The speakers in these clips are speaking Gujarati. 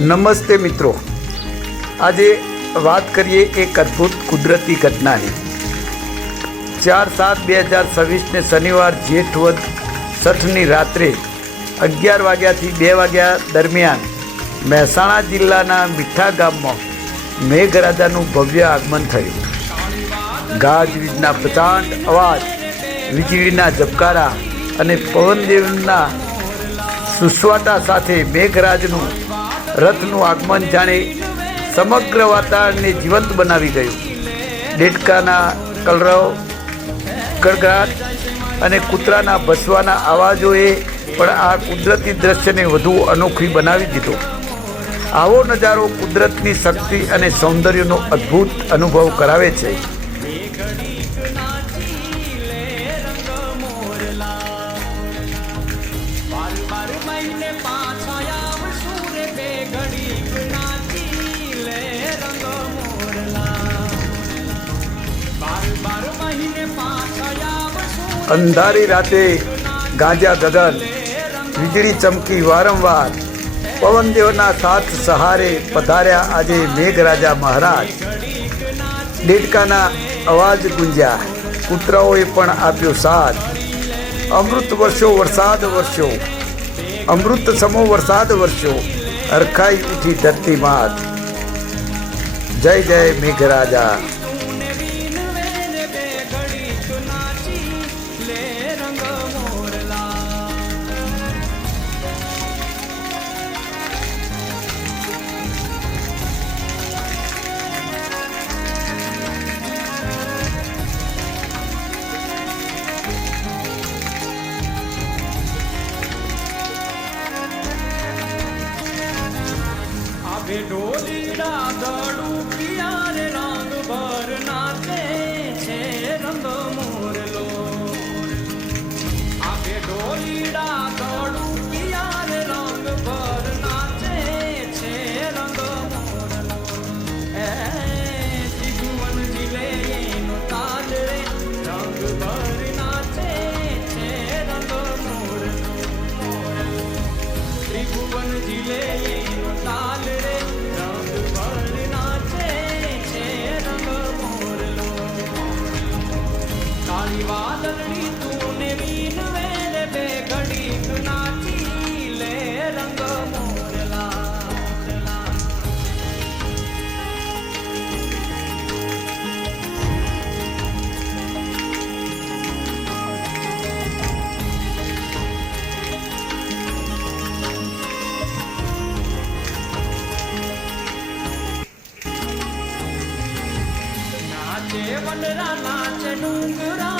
નમસ્તે મિત્રો, આજે વાત કરીએ એક અદ્ભુત કુદરતી ઘટનાની। 4/7/2026 શનિવાર જેઠ વદ 6ની રાત્રે 11 વાગ્યાથી 2 વાગ્યા દરમિયાન મહેસાણા જિલ્લાના મીઠા ગામમાં મેઘરાજાનું ભવ્ય આગમન થયું। ગાજવીજના પ્રચંડ અવાજ, વીજળીના ઝબકારા અને પવનદેવના સુસવાટા સાથે મેઘરાજનું રથનું આગમન જાણે સમગ્ર વાતાવરણને જીવંત બનાવી ગયું। દેડકાના કલરવ, ગડગડાટ અને કૂતરાના ભસવાના અવાજોએ પણ આ કુદરતી દ્રશ્યને વધુ અનોખી બનાવી દીધો। આવો નજારો કુદરતની શક્તિ અને સૌંદર્યનો અદ્ભુત અનુભવ કરાવે છે। અંધારી રાતે ગાજા ગગન, વીજળી ચમકી વારંવાર, પવનદેવના સાથ સહારે પધાર્યા આજે મેઘરાજા મહારાજ। દેડકાના અવાજ ગુંજ્યા, કૂતરાઓએ પણ આપ્યો સાથ। અમૃત વર્ષો વરસાદ વર્ષો, અમૃત સમો વરસાદ વર્ષો, હરખાઈ ઉઠી ધરતી માત। જય જય મેઘરાજા। ઢોલીડા દડું પિયા રે રંગ ભર નાચે છે રંગ મોરલો। આગે ઢોલીડા દડું પિયા રે રંગ ભર નાચે છે રંગ મોરલો। એ ત્રિભુવન જીલે એનો તાલ રે રંગ ભર નાચે છે રંગ મોરલો। ત્રિભુવન જીલે એનો તાલ રે વાદળી તું ને વીન વેલે બે ઘડીક નાચી લે રંગ મોરલા। નાચે વનરા નાચે ડુંગરા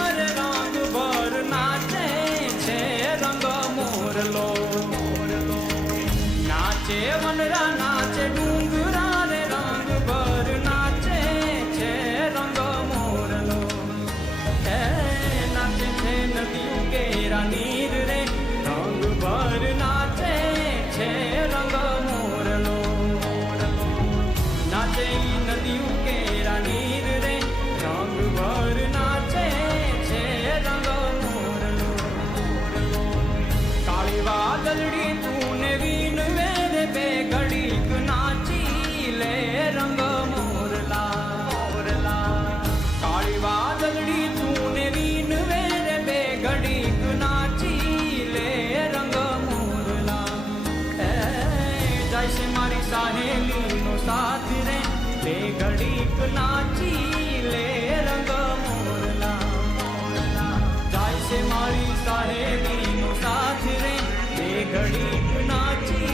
વનરા નાચે ડુંગરા રે રંગ ભર નાચે છે રંગ મોરલો। હે નાચે છે નદીઓ કેરા નીર રે રંગ ભર નાચે છે રંગ મોરલો। નાચે નદીઓ કેરા નીર રે રંગ ભર નાચે છે રંગ મોરલો। કાળી વાદળી તું ને વીન બે ઘડીક નાચી લે રંગ મોરલા। કાળી વાદળી તું ને વીન વેરે બે ઘડીક નાચી લે રંગ મોરલા। જાય છે મારી સાહેલીનો સાથ રે બે ઘડીક નાચી લે રંગ મોરલા। જાય છે મારી સાહેલીનો સાથ રે બે ઘડીક નાચી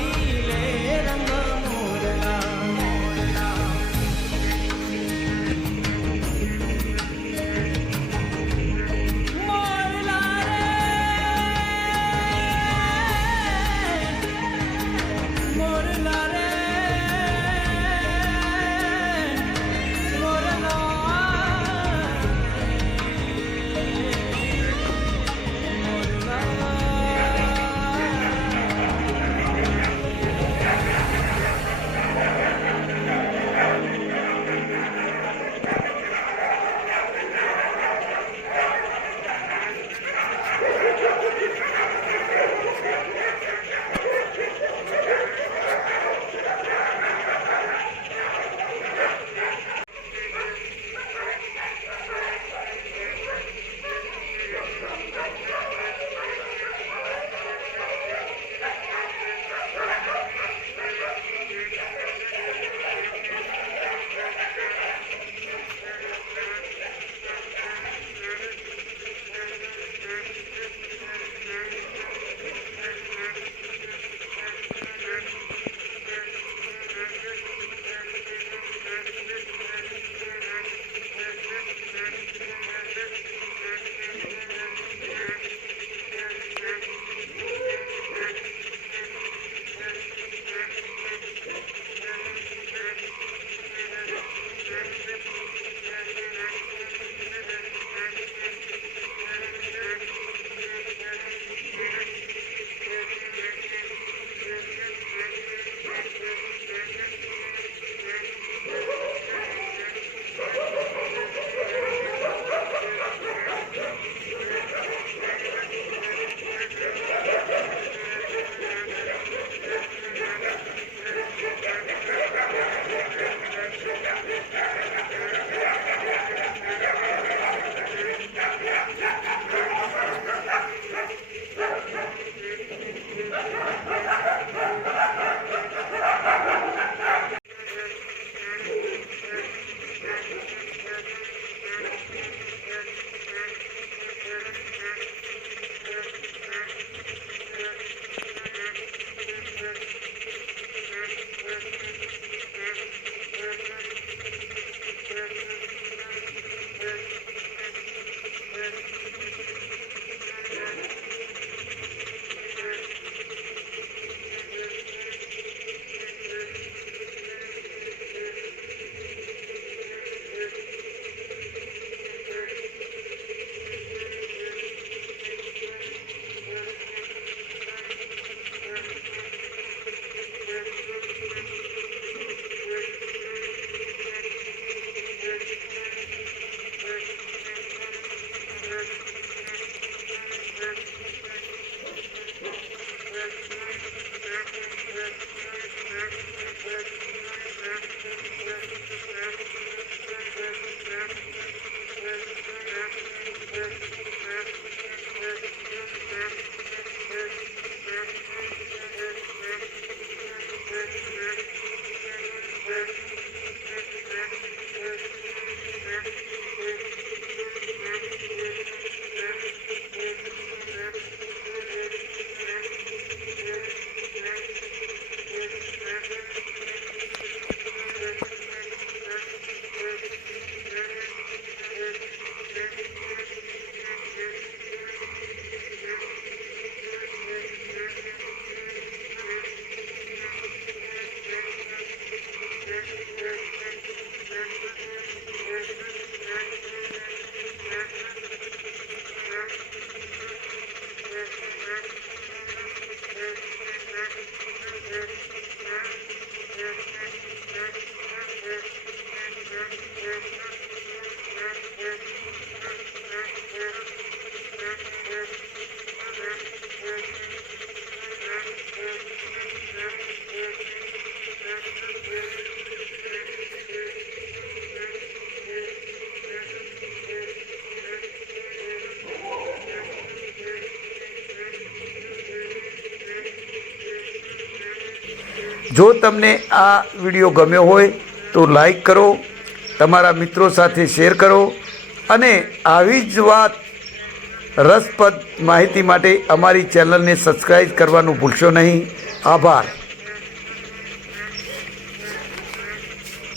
જો તમને આ વિડીયો ગમ્યો હોય તો લાઈક કરો, તમારા મિત્રો સાથે શેર કરો અને આવી જ રસપ્રદ માહિતી માટે અમારી ચેનલને સબસ્ક્રાઈબ કરવાનું ભૂલશો નહીં. આભાર.